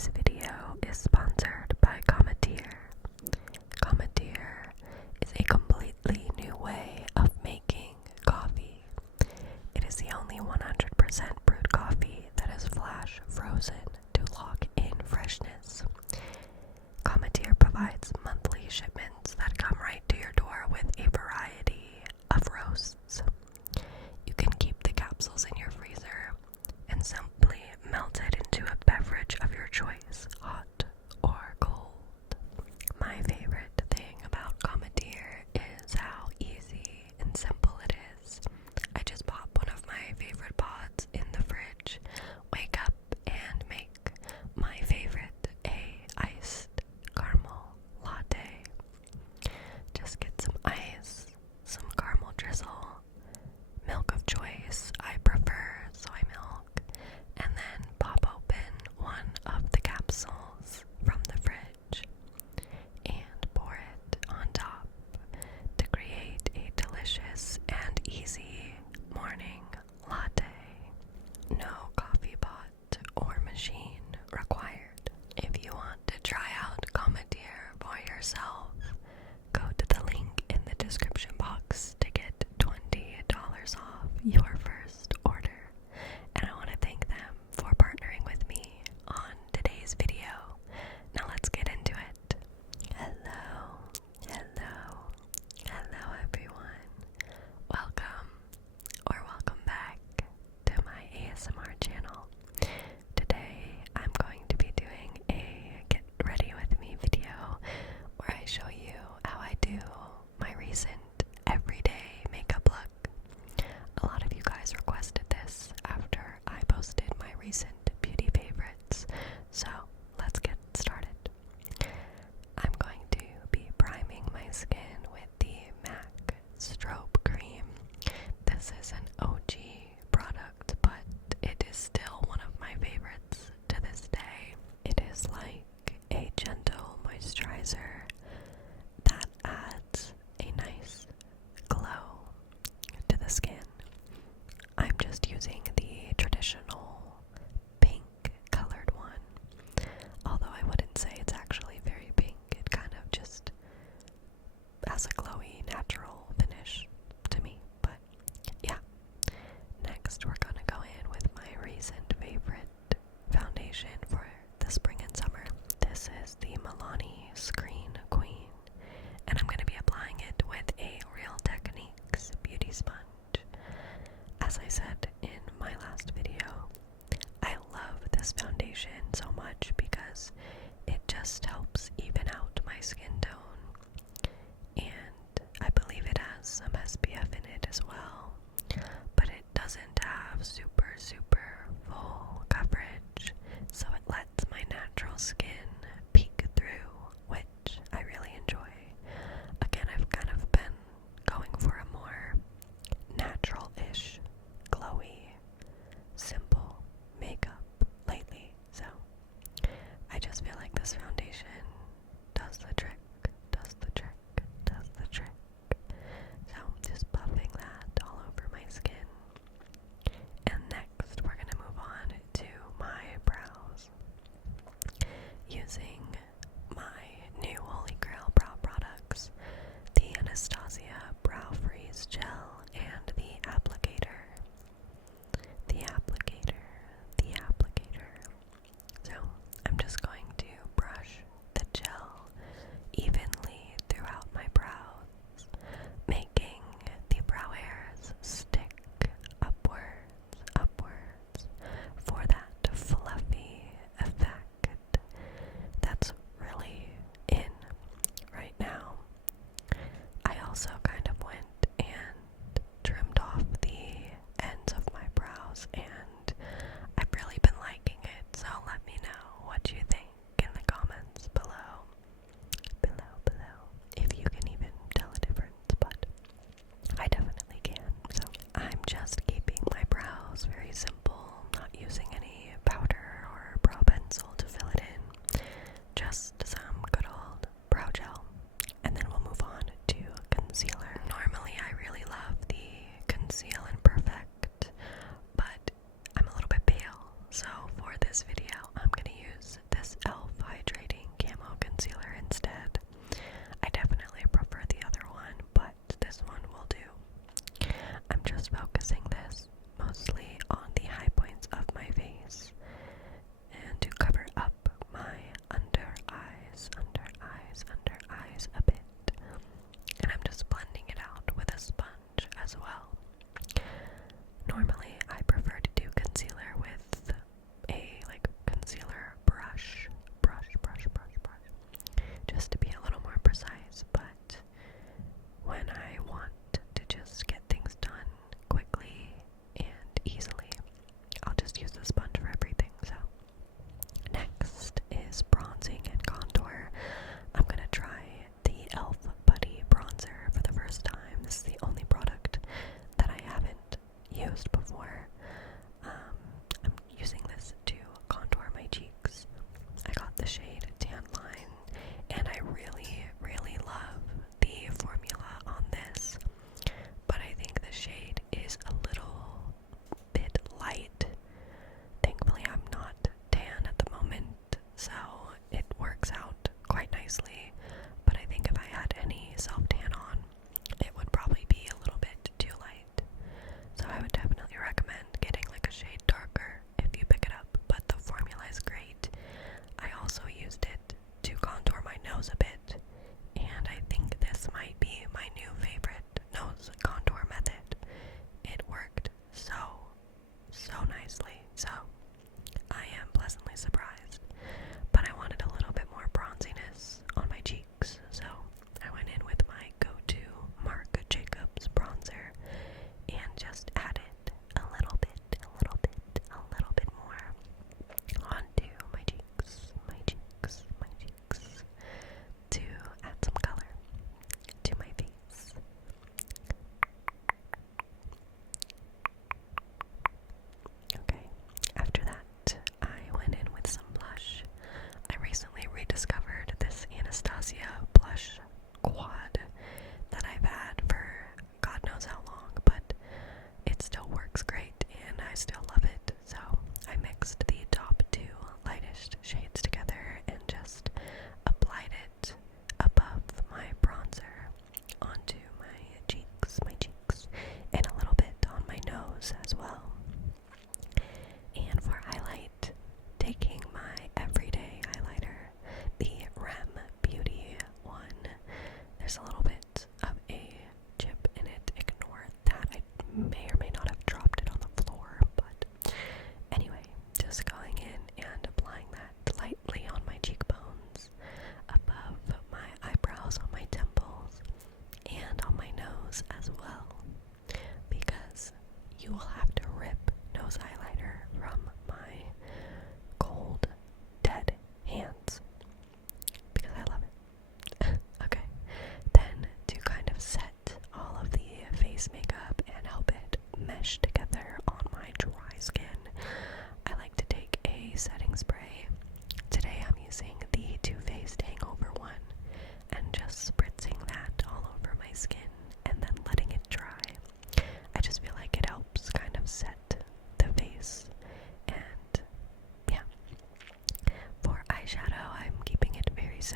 Today's video is sponsored by Cometeer. Cometeer is a completely new way of making coffee. It is the only 100% brewed coffee that is flash frozen to lock in freshness. Cometeer provides monthly shipments that come right to your door with a variety of roasts. You can keep the capsules in your freezer and simply melt it into a beverage of your choice, hot or cold. My favorite thing about Cometeer is how easy and simple it is. I just pop one of my favorite pods in the fridge, wake up, and make my favorite, a iced caramel latte. Just get some ice, some caramel drizzle, milk of choice, I prefer soy milk, and then pop open one of the capsules from the fridge and pour it on top to create a delicious and easy morning latte. No coffee pot or machine required. If you want to try out Cometeer for yourself, go to the link in the description box to get $20 off your first order. And I want to thank them for partnering with me on today's video. Now let's get into it. Hello, everyone. Welcome back to my ASMR channel. Today I'm going to be doing a get ready with me video where I show you how I do my recent everyday makeup look. A lot of you guys requested this after I posted my recent beauty favorites, so let's get started. I'm going to be priming my skin with the MAC Strobe Cream. This is an OG product, but it is still one of my favorites to this day. It is like a gentle moisturizer that adds a nice glow to the skin. I'm just using the traditional pink colored one, although I wouldn't say it's actually very pink. It kind of just has a glowy, natural finish to me, but yeah. Next, we're gonna go in with my recent favorite foundation for the spring and summer. This is the Milani Screen Queen, and I'm gonna be applying it with a Real Techniques beauty sponge. As I said in my last video, I love this foundation so much because it just helps even out my skin tone, and I believe it has some SPF in it as well, but it doesn't have super full coverage, so it lets my natural skin peek through, which I really enjoy. Again, I've kind of been going for a more natural-ish, glowy, simple makeup lately, so I just feel like this foundation does the trick. So just buffing that all over my skin. And next we're gonna move on to my brows.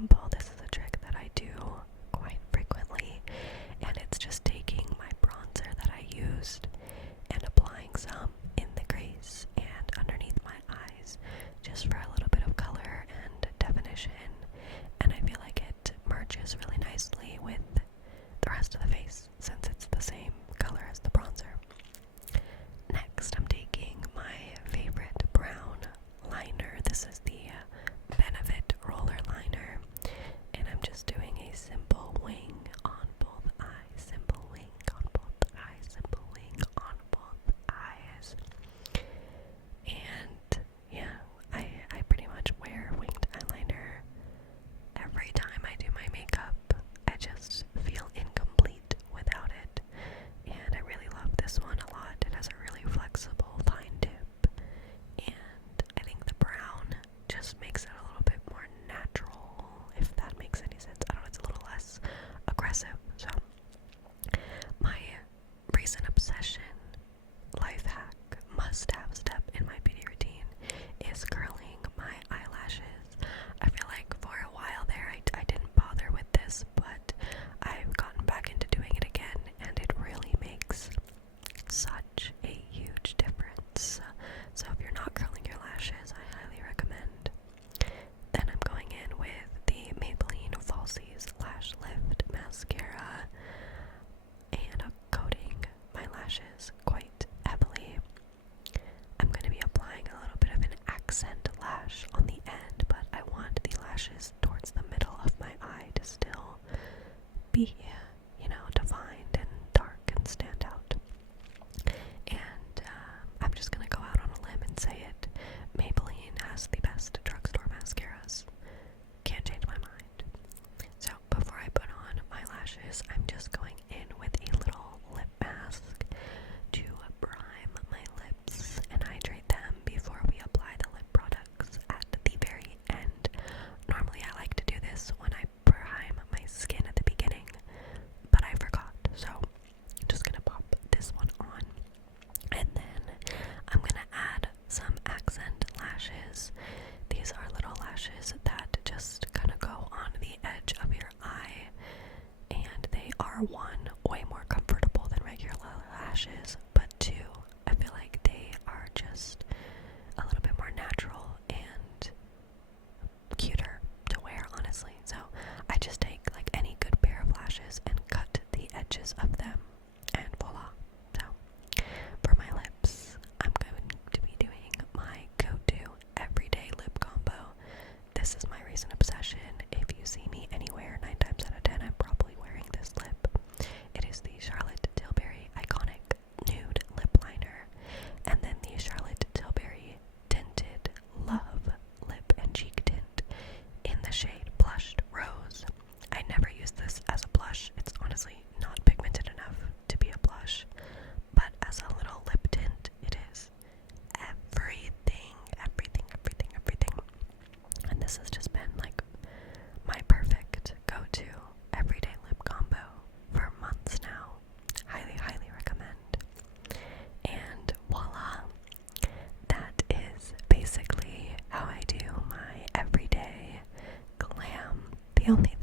simple. This is a trick that I do quite frequently, and it's just taking my bronzer that I used and applying some in the crease and underneath my eyes, just for a little bit of color and definition, and I feel like it merges really nicely with the rest of the face since it's the same color as the bronzer. Next, I'm taking my favorite brown liner. This is the Benefit Roller Liner, and I'm just doing a simple wing on both eyes, simple wing on both eyes, simple wing on both eyes. And yeah, I pretty much wear winged eyeliner every time I do my makeup. I just feel incomplete without it, and I really love this one a lot. It has a really flexible fine tip, and I think the brown just makes it a little bit more natural, if that makes any sense. I don't know, it's a little less aggressive. So my recent obsession, life hack, must-have step in my beauty routine is curling my eyelashes. I feel like for a while there I didn't bother with this, but I've gotten back into doing it again, and it really makes such a huge difference. So if you're not curling your lashes, I highly recommend. Then I'm going in with the Maybelline Falsies Lash Lift Mascara, and I'm coating my lashes quite heavily. I'm going to be applying a little bit of an accent lash on the end, but I want the lashes towards the middle of my eye to still be, defined and dark and stand out. And I'm just going to go out on a limb and say it. Maybelline has the best drugstore mascaras. Can't change my mind. So before I put on my lashes, I'm just going in with a little lip mask to prime my lips and hydrate them before we apply the lip products at the very end. Normally I like to do this when I prime my skin at the beginning, but I forgot, so I'm just gonna pop this one on, and then I'm gonna add some accent lashes. These are little lashes that just kind of go on the edge of your eye, and they are, one, way more comfortable than regular lashes, but two, I feel like they are just a little bit more natural and cuter to wear, honestly. So I just take like any good pair of lashes and cut the edges of them, and voila. So for my lips, I'm going to be doing my go-to everyday lip combo. This is my recent obsession. If you see me anywhere, 9 times out of 10, I'm probably wearing this lip. It is the Charlotte Tilbury Iconic Nude Lip Liner, and then the Charlotte Tilbury Tinted Love Lip and Cheek Tint in the shade Blushed Rose. I never use this as a blush. It's honestly not pigmented enough to be a blush, but as a little lip tint, it is everything, everything, everything, everything. And this has just been like my perfect go-to everyday lip combo for months now. Highly, highly recommend. And voila, that is basically how I do my everyday glam. The only